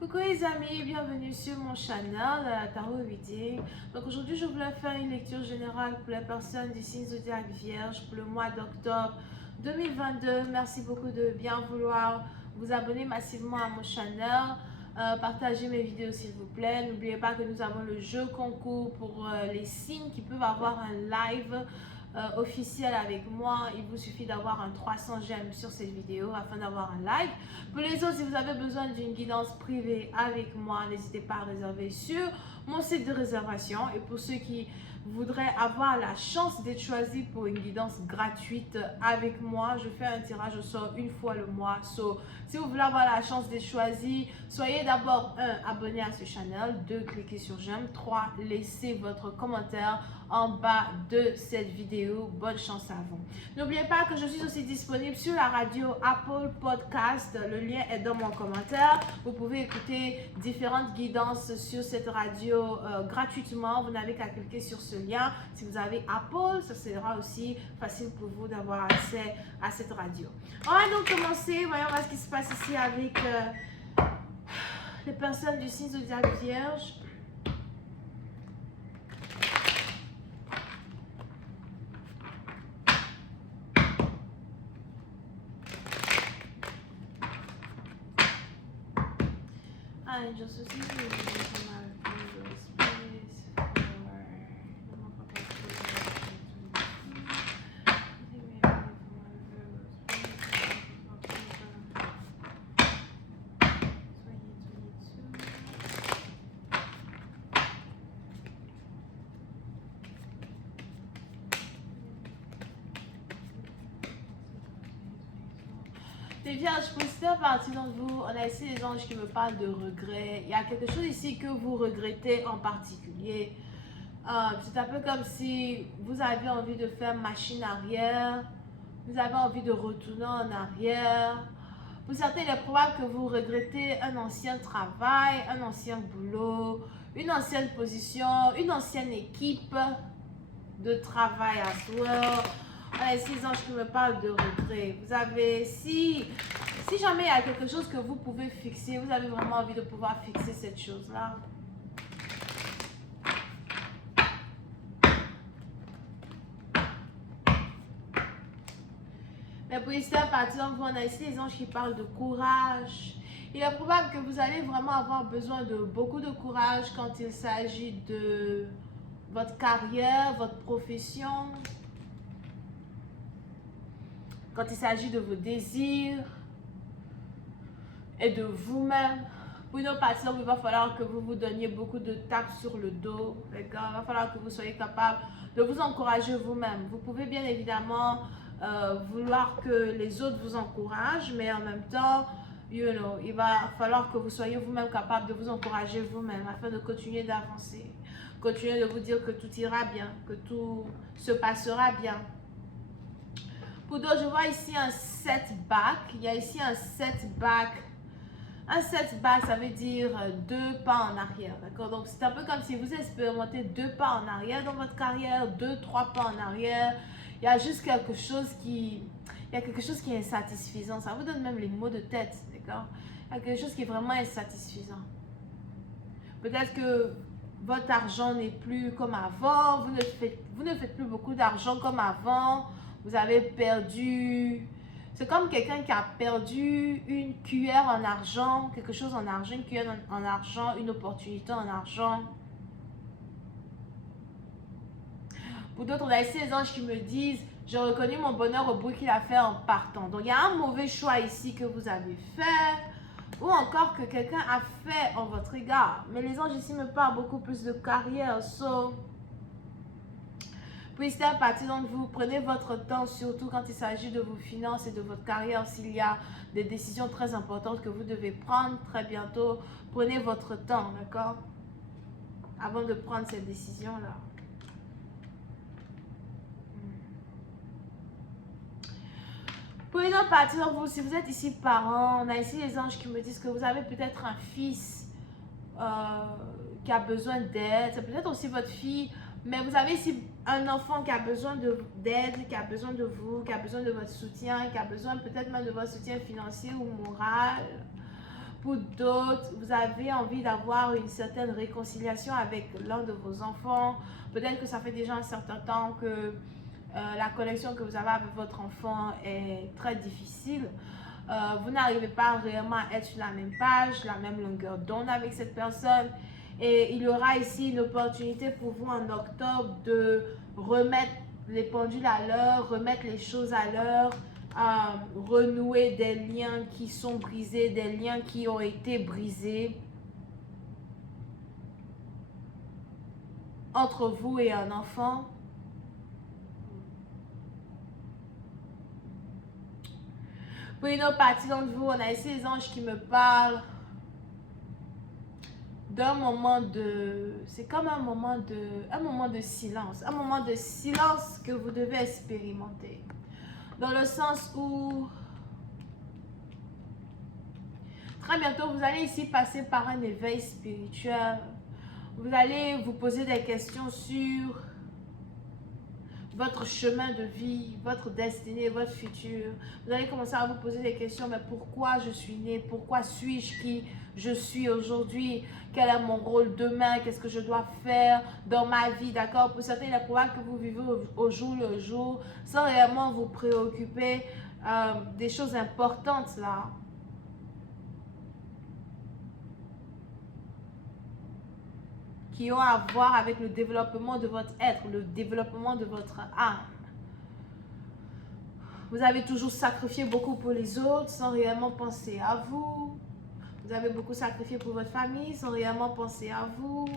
Coucou les amis, bienvenue sur mon channel Tarot Reading. Donc aujourd'hui je voulais faire une lecture générale pour les personnes du signe zodiaque Vierge pour le mois d'octobre 2022. Merci beaucoup de bien vouloir vous abonner massivement à mon channel. Partagez mes vidéos s'il vous plaît. N'oubliez pas que nous avons le jeu concours pour les signes qui peuvent avoir un live officiel avec moi. Il vous suffit d'avoir un 300 j'aime sur cette vidéo afin d'avoir un live. Pour les autres, si vous avez besoin d'une guidance privée avec moi, n'hésitez pas à réserver sur mon site de réservation. Et pour ceux qui voudraient avoir la chance d'être choisi pour une guidance gratuite avec moi, je fais un tirage au sort une fois le mois. Si vous voulez avoir la chance d'être choisi, soyez d'abord abonné à ce channel, 2 cliquez sur j'aime, 3 laissez votre commentaire en bas de cette vidéo. Bonne chance à vous. N'oubliez pas que je suis aussi disponible sur la radio Apple Podcast. Le lien est dans mon commentaire. Vous pouvez écouter différentes guidances sur cette radio gratuitement. Vous n'avez qu'à cliquer sur ce lien. Si vous avez Apple, ça sera aussi facile pour vous d'avoir accès à cette radio. On va donc commencer. Voyons voir ce qui se passe ici avec les personnes du signe zodiaque Vierge. I just les vierges, pour faire partie d'entre vous, on a ici les anges qui me parlent de regrets. Il y a quelque chose ici que vous regrettez en particulier. C'est un peu comme si vous avez envie de faire machine arrière, vous avez envie de retourner en arrière. Pour certains, il est probable que vous regrettez un ancien travail, un ancien boulot, une ancienne position, une ancienne équipe de travail à soi. On a ici les anges qui me parlent de regret. Vous avez, si jamais il y a quelque chose que vous pouvez fixer, vous avez vraiment envie de pouvoir fixer cette chose-là. Mais pour ici, à partir d'entre vous, on a ici les anges qui parlent de courage. Il est probable que vous allez vraiment avoir besoin de beaucoup de courage quand il s'agit de votre carrière, votre profession. Quand il s'agit de vos désirs et de vous-même. Pour une autre partie, il va falloir que vous vous donniez beaucoup de tapes sur le dos. D'accord? Il va falloir que vous soyez capable de vous encourager vous-même. Vous pouvez bien évidemment vouloir que les autres vous encouragent, mais en même temps, il va falloir que vous soyez vous-même capable de vous encourager vous-même afin de continuer d'avancer. Continuer de vous dire que tout ira bien, que tout se passera bien. Pour d'autres, je vois ici un setback. Il y a ici un setback. Un setback, ça veut dire 2 pas en arrière. D'accord? Donc, c'est un peu comme si vous expérimentez 2 pas en arrière dans votre carrière, 2, 3 pas en arrière. Il y a juste quelque chose qui... Il y a quelque chose qui est insatisfaisant. Ça vous donne même les mots de tête. D'accord? Il y a quelque chose qui est vraiment insatisfaisant. Peut-être que votre argent n'est plus comme avant. Vous ne faites plus beaucoup d'argent comme avant. Vous avez perdu, c'est comme quelqu'un qui a perdu une cuillère en argent, quelque chose en argent, une cuillère en argent, une opportunité en argent. Pour d'autres, on a ici les anges qui me disent, j'ai reconnu mon bonheur au bruit qu'il a fait en partant. Donc, il y a un mauvais choix ici que vous avez fait, ou encore que quelqu'un a fait en votre égard. Mais les anges ici me parlent beaucoup plus de carrière, Puisque à partir d'entre vous, prenez votre temps, surtout quand il s'agit de vos finances et de votre carrière. S'il y a des décisions très importantes que vous devez prendre très bientôt, prenez votre temps, d'accord? Avant de prendre cette décision-là. Pour une autre partie d'entre vous, si vous êtes ici parent, on a ici les anges qui me disent que vous avez peut-être un fils qui a besoin d'aide. C'est peut-être aussi votre fille. Mais vous avez ici un enfant qui a besoin d'aide, qui a besoin de vous, qui a besoin de votre soutien, qui a besoin peut-être même de votre soutien financier ou moral. Pour d'autres, vous avez envie d'avoir une certaine réconciliation avec l'un de vos enfants. Peut-être que ça fait déjà un certain temps que la connexion que vous avez avec votre enfant est très difficile. Vous n'arrivez pas réellement à être sur la même page, la même longueur d'onde avec cette personne. Et il y aura ici une opportunité pour vous en octobre de remettre les pendules à l'heure, remettre les choses à l'heure, renouer des liens qui sont brisés, des liens qui ont été brisés entre vous et un enfant. Pour une autre partie d'entre vous, on a ici les anges qui me parlent d'un moment de... C'est comme un moment de silence. Un moment de silence que vous devez expérimenter. Dans le sens où... Très bientôt, vous allez ici passer par un éveil spirituel. Vous allez vous poser des questions sur votre chemin de vie, votre destinée, votre futur. Vous allez commencer à vous poser des questions, mais pourquoi je suis né? Pourquoi suis-je qui je suis aujourd'hui? Quel est mon rôle demain? Qu'est-ce que je dois faire dans ma vie? D'accord? Pour certains, il est probable que vous vivez au jour le jour sans réellement vous préoccuper des choses importantes là. Qui ont à voir avec le développement de votre être, le développement de votre âme. Vous avez toujours sacrifié beaucoup pour les autres sans réellement penser à vous. Vous avez beaucoup sacrifié pour votre famille sans réellement penser à vous.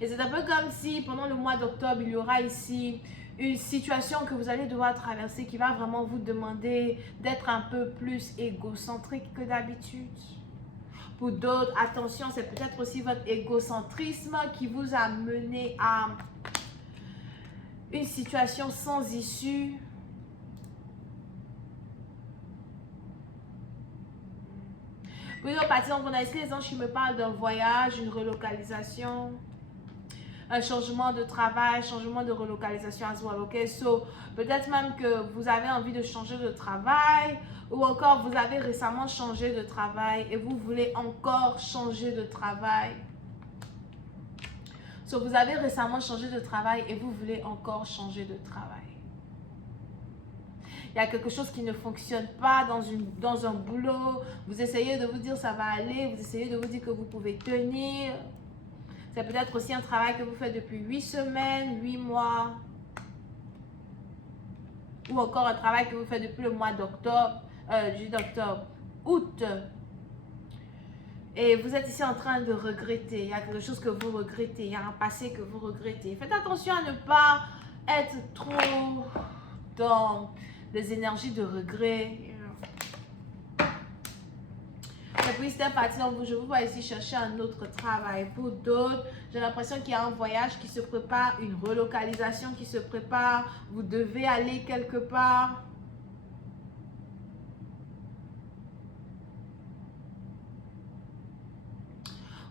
Et c'est un peu comme si pendant le mois d'octobre, il y aura ici une situation que vous allez devoir traverser qui va vraiment vous demander d'être un peu plus égocentrique que d'habitude. Pour d'autres, attention, c'est peut-être aussi votre égocentrisme qui vous a mené à une situation sans issue. Pour une autre partie, on a ici les anges qui me parlent d'un voyage, une relocalisation, un changement de travail, changement de relocalisation as well, ok? So, peut-être même que vous avez envie de changer de travail, ou encore vous avez récemment changé de travail et vous voulez encore changer de travail. So, vous avez récemment changé de travail et vous voulez encore changer de travail. Il y a quelque chose qui ne fonctionne pas dans un boulot. Vous essayez de vous dire ça va aller, vous essayez de vous dire que vous pouvez tenir. C'est peut-être aussi un travail que vous faites depuis 8 semaines, 8 mois. Ou encore un travail que vous faites depuis le mois d'octobre, août. Et vous êtes ici en train de regretter. Il y a quelque chose que vous regrettez. Il y a un passé que vous regrettez. Faites attention à ne pas être trop dans des énergies de regret. Et puis c'est parti, donc je vous vois ici chercher un autre travail. Pour d'autres, j'ai l'impression qu'il y a un voyage qui se prépare, une relocalisation qui se prépare. Vous devez aller quelque part.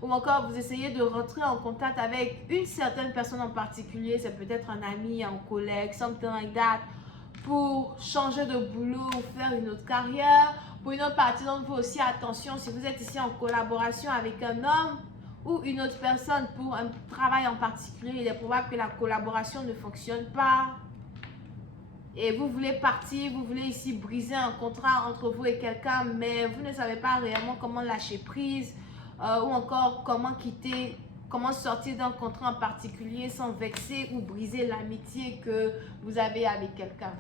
Ou encore, vous essayez de rentrer en contact avec une certaine personne en particulier. C'est peut-être un ami, un collègue, something like that. Pour changer de boulot ou faire une autre carrière. Pour une autre partie d'entre vous aussi, attention, si vous êtes ici en collaboration avec un homme ou une autre personne pour un travail en particulier, il est probable que la collaboration ne fonctionne pas. Et vous voulez partir, vous voulez ici briser un contrat entre vous et quelqu'un, mais vous ne savez pas réellement comment lâcher prise ou encore comment quitter, comment sortir d'un contrat en particulier sans vexer ou briser l'amitié que vous avez avec quelqu'un.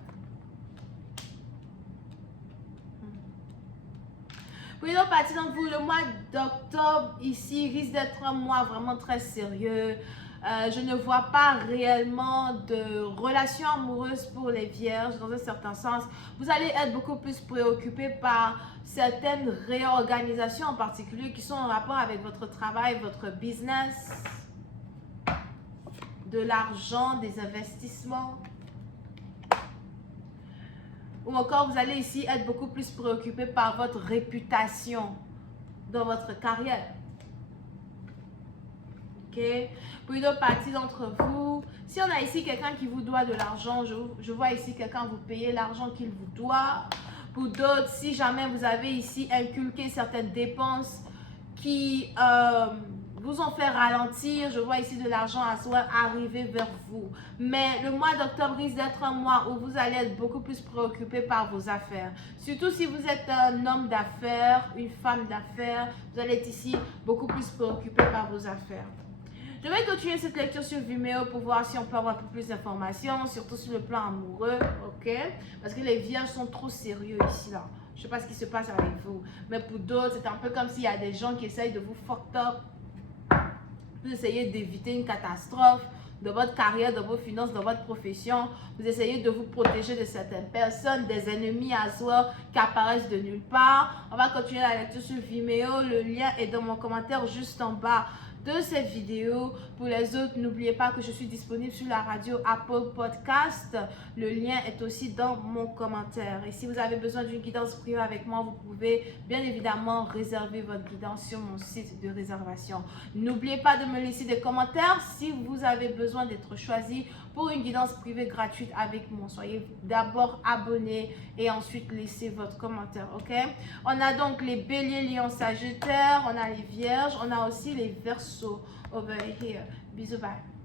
Pour une autre partie d'entre vous, le mois d'octobre ici risque d'être un mois vraiment très sérieux. Je ne vois pas réellement de relation amoureuse pour les vierges dans un certain sens. Vous allez être beaucoup plus préoccupé par certaines réorganisations en particulier qui sont en rapport avec votre travail, votre business, de l'argent, des investissements. Ou encore, vous allez ici être beaucoup plus préoccupé par votre réputation dans votre carrière. Ok? Pour une autre partie d'entre vous, si on a ici quelqu'un qui vous doit de l'argent, je vois ici quelqu'un vous payer l'argent qu'il vous doit. Pour d'autres, si jamais vous avez ici inculqué certaines dépenses qui vous ont fait ralentir, je vois ici de l'argent à soi arriver vers vous. Mais le mois d'octobre risque d'être un mois où vous allez être beaucoup plus préoccupé par vos affaires. Surtout si vous êtes un homme d'affaires, une femme d'affaires, vous allez être ici beaucoup plus préoccupé par vos affaires. Je vais continuer cette lecture sur Vimeo pour voir si on peut avoir un peu plus d'informations, surtout sur le plan amoureux, ok? Parce que les vierges sont trop sérieux ici, là. Je ne sais pas ce qui se passe avec vous. Mais pour d'autres, c'est un peu comme s'il y a des gens qui essayent de vous fuck up. Vous essayez d'éviter une catastrophe dans votre carrière, dans vos finances, dans votre profession. Vous essayez de vous protéger de certaines personnes, des ennemis à soi qui apparaissent de nulle part. On va continuer la lecture sur Vimeo. Le lien est dans mon commentaire juste en bas de cette vidéo. Pour les autres, n'oubliez pas que je suis disponible sur la radio Apple Podcast. Le lien est aussi dans mon commentaire. Et si vous avez besoin d'une guidance privée avec moi, vous pouvez bien évidemment réserver votre guidance sur mon site de réservation. N'oubliez pas de me laisser des commentaires si vous avez besoin d'être choisi pour une guidance privée gratuite avec moi. Soyez d'abord abonné et ensuite laissez votre commentaire, ok? On a donc les béliers, lions, sagittaires, on a les vierges, on a aussi les verseaux over here. Bisous, bye.